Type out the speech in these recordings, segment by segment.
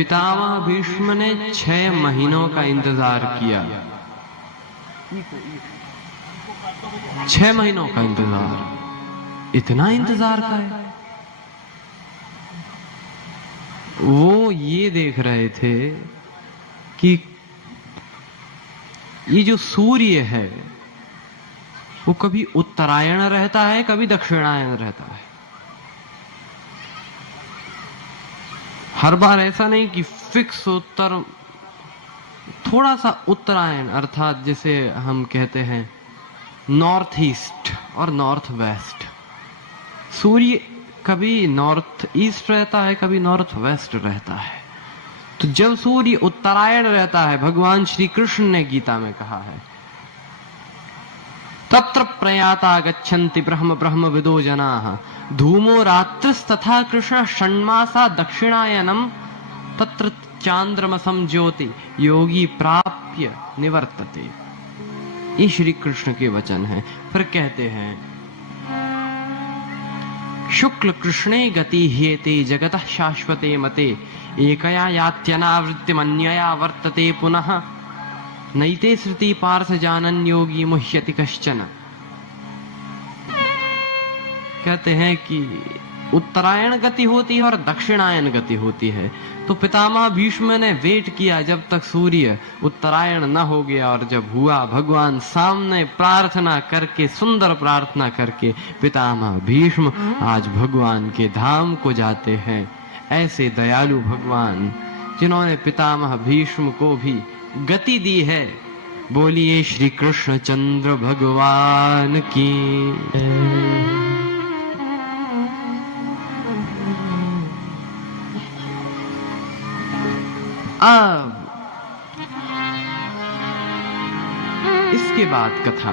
पितामह भीष्म ने 6 महीनों का इंतजार किया। 6 महीनों का इंतजार, इतना इंतजार का है। वो ये देख रहे थे कि ये जो सूर्य है वो कभी उत्तरायण रहता है, कभी दक्षिणायन रहता है। हर बार ऐसा नहीं कि फिक्स उत्तर, थोड़ा सा उत्तरायण, अर्थात जिसे हम कहते हैं नॉर्थ ईस्ट और नॉर्थ वेस्ट। सूर्य कभी नॉर्थ ईस्ट रहता है, कभी नॉर्थ वेस्ट रहता है। तो जब सूर्य उत्तरायण रहता है, भगवान श्री कृष्ण ने गीता में कहा है, तत्र प्रयाता गच्छन्ति ब्रह्म ब्रह्म विदो जनाः धूमो रात्रिस्तथा कृष्ण षण्मासा दक्षिणायनम तत्र चांद्रमसम ज्योति योगी प्राप्य निवर्तते। ये श्री कृष्ण के वचन हैं। फिर कहते हैं, शुक्ल कृष्णे गति ह्येते जगतः शाश्वते मते एकया यात्यनावृत्तिमन्यया वर्तते पुनः नैते श्रुति पार्थ जानन योगी मुह्यति कश्चन। कहते हैं कि उत्तरायण गति होती है और दक्षिणायन गति होती है। तो पितामह भीष्म ने वेट किया जब तक सूर्य उत्तरायण न हो गया, और जब हुआ, भगवान सामने प्रार्थना करके, सुंदर प्रार्थना करके पितामह भीष्म आज भगवान के धाम को जाते हैं। ऐसे दयालु भगवान जिन्होंने पितामह भीष्म को भी गति दी है। बोलिए श्री कृष्ण चंद्र भगवान की। अब इसके बाद कथा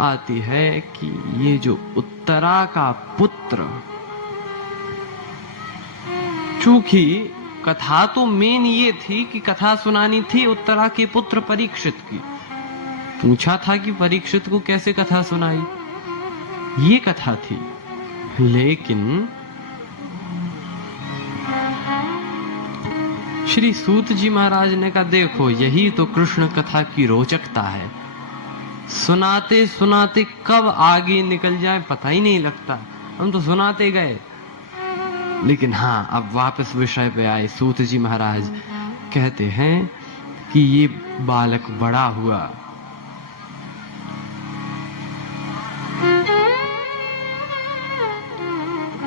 आती है कि ये जो उत्तरा का पुत्र, चूंकि कथा तो मेन ये थी कि कथा सुनानी थी उत्तरा के पुत्र परीक्षित की, पूछा था कि परीक्षित को कैसे कथा सुनाई, ये कथा थी। लेकिन श्री सूत जी महाराज ने कहा, देखो यही तो कृष्ण कथा की रोचकता है, सुनाते सुनाते कब आगे निकल जाए पता ही नहीं लगता। हम तो सुनाते गए। लेकिन हाँ, अब वापस विषय पे आए। सूत जी महाराज कहते हैं कि ये बालक बड़ा हुआ,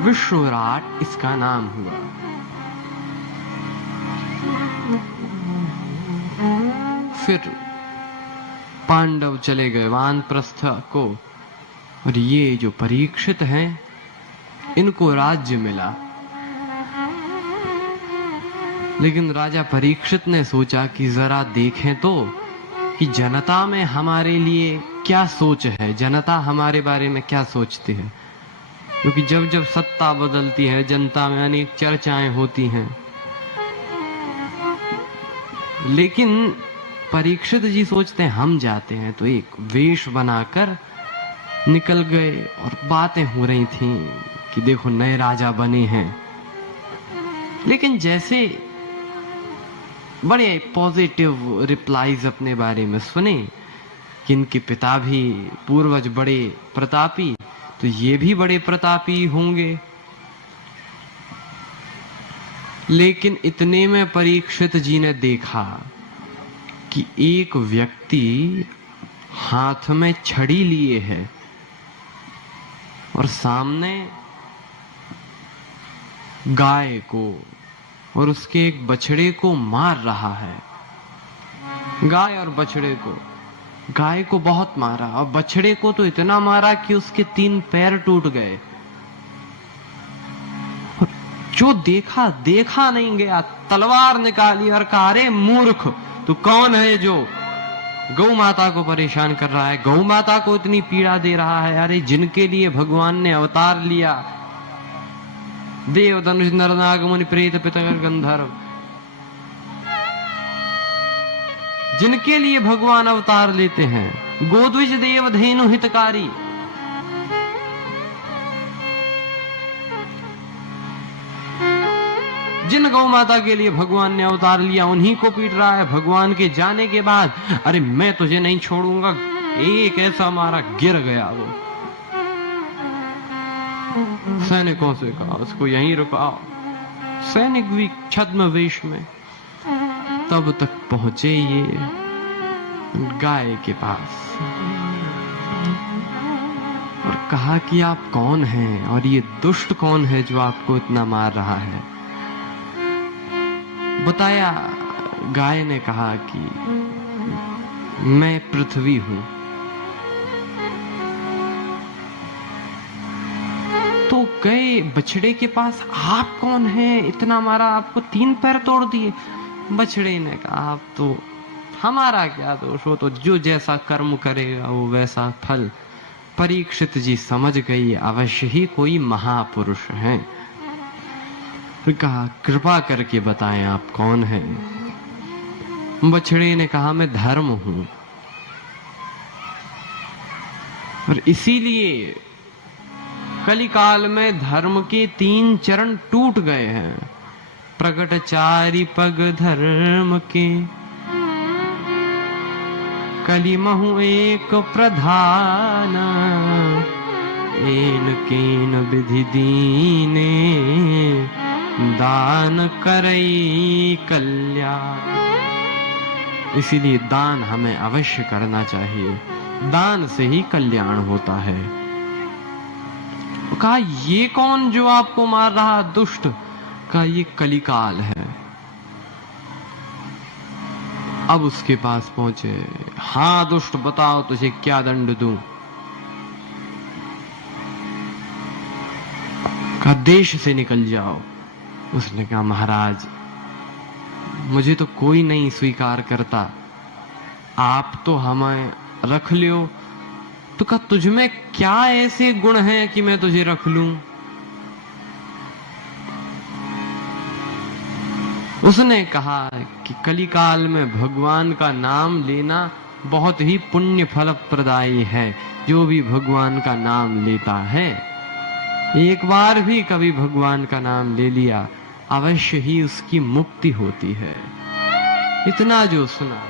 विश्वराट इसका नाम हुआ। फिर पांडव चले गए वानप्रस्थ को, और ये जो परीक्षित हैं इनको राज्य मिला। लेकिन राजा परीक्षित ने सोचा कि जरा देखें तो कि जनता में हमारे लिए क्या सोच है, जनता हमारे बारे में क्या सोचती है। क्योंकि जब जब सत्ता बदलती है जनता में अनेक चर्चाएं होती हैं। लेकिन परीक्षित जी सोचते हैं हम जाते हैं, तो एक वेश बनाकर निकल गए और बातें हो रही थीं कि देखो नए राजा बने हैं। लेकिन जैसे बड़े पॉजिटिव रिप्लाईज अपने बारे में सुने कि इनके पिता भी पूर्वज बड़े प्रतापी, तो ये भी बड़े प्रतापी होंगे। लेकिन इतने में परीक्षित जी ने देखा कि एक व्यक्ति हाथ में छड़ी लिए है और सामने गाय को और उसके एक बछड़े को मार रहा है। गाय और बछड़े को, गाय को बहुत मारा और बछड़े को तो इतना मारा कि उसके 3 पैर टूट गए। जो देखा नहीं गया, तलवार निकाली और कहा, अरे मूर्ख, तू कौन है जो गौ माता को परेशान कर रहा है, गौ माता को इतनी पीड़ा दे रहा है। अरे जिनके लिए भगवान ने अवतार लिया, देव धनुष नर नाग मुनि प्रेत पितर गंधर्व, जिनके लिए भगवान अवतार लेते हैं, गोद्विज देव धेनु हितकारी, जिन गौ माता के लिए भगवान ने अवतार लिया उन्हीं को पीट रहा है। भगवान के जाने के बाद अरे मैं तुझे नहीं छोड़ूंगा, एक ऐसा मारा गिर गया वो। सैनिकों से कहा उसको यहीं रुकाओ। सैनिक भी छद्म वेश में तब तक पहुंचे ये गाय के पास और कहा कि आप कौन हैं और ये दुष्ट कौन है जो आपको इतना मार रहा है। बताया, गाय ने कहा कि मैं पृथ्वी हूं। तो गए बछड़े के पास, आप कौन हैं, इतना मारा, आपको 3 पैर तोड़ दिए। बछड़े ने कहा आप तो, हमारा क्या दोष, हो तो जो जैसा कर्म करेगा वो वैसा फल। परीक्षित जी समझ गई अवश्य ही कोई महापुरुष हैं। फिर कहा कृपा करके बताएं आप कौन हैं। बछड़े ने कहा मैं धर्म हूं और इसीलिए कलिकाल में धर्म के 3 चरण टूट गए हैं। प्रगट 4 पग धर्म के, कलिमहु एक प्रधान, एन केन विधि दीने, दान करई कल्याण। इसीलिए दान हमें अवश्य करना चाहिए, दान से ही कल्याण होता है। कहा ये कौन जो आपको मार रहा दुष्ट? कहा ये कलिकाल है। अब उसके पास पहुंचे, हाँ दुष्ट बताओ तुझे क्या दंड दूं? कहा देश से निकल जाओ। उसने कहा महाराज मुझे तो कोई नहीं स्वीकार करता, आप तो हमें रख लियो। तो कहा तुझ में क्या ऐसे गुण हैं कि मैं तुझे रख लूं? उसने कहा कि कलिकाल में भगवान का नाम लेना बहुत ही पुण्य फल प्रदायी है। जो भी भगवान का नाम लेता है, एक बार भी कभी भगवान का नाम ले लिया, अवश्य ही उसकी मुक्ति होती है। इतना जो सुना